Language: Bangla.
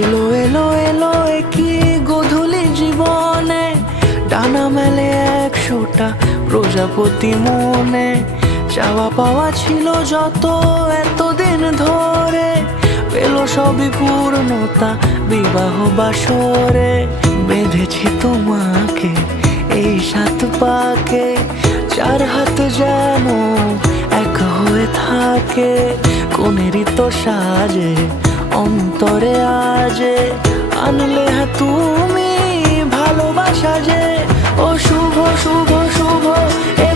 এলো এলো এলো একই গধূলি জীবনে, ডানা মেলে 100টা প্রজাপতি মনে। চাওয়া পাওয়া ছিল যত এতদিন ধরে, পেল সবই পূর্ণতা বিবাহ বাসরে। বেঁধেছি তোমাকে এই 7 পাকে, 4 হাত যেন এক হয়ে থাকে। কোনেরই তো সাজে অন্তরে আজে, আনলে হ্যাঁ তুমি ভালোবাসা যে। ও শুভ শুভ শুভ এ